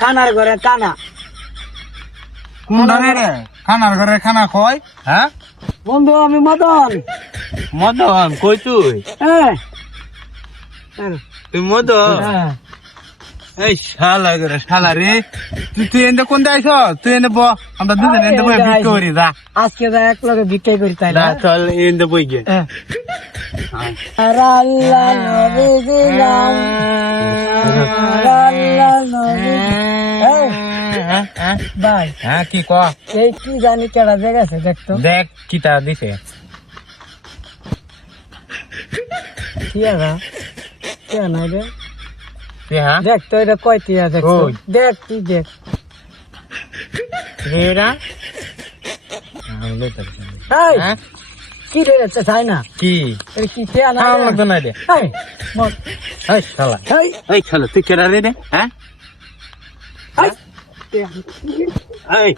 কানার ঘরে কানা। কোনটা রে খানার ঘরে খানা কয় হ্যাঁ বন্ধু আমি মদন। মদন কই তুই হ্যাঁ তুই মদন হ্যাঁ। এই শালা করে শালা রে তুই এনে কোন আইছ তুই এনে ব আমরা দুজন এনে বই বিক্রি করি যা আজকে যা এক লগে বিক্রি করি তাই না। চল ইন্দে বই গে হ্যাঁ। আর আল্লাহ নবী দিলাম, আর আল্লাহ নবী। এই, ভাই হ্যাঁ কি ক এই কি জানি কেডা দেখেছে দেখতো দেখ কিটা দিছে কি আগা কে না রে হ্যাঁ দেখ তো এটা কয় টিয়া দেখ কই? দেখ তুই দেখ রেরা এই হ্যাঁ কি রে এটা চাই না কি এটা কি টিয়া না আমার লাগতো না রে এই মর এই শালা এই এই শালা তুই কেডা রে হ্যাঁ এই এই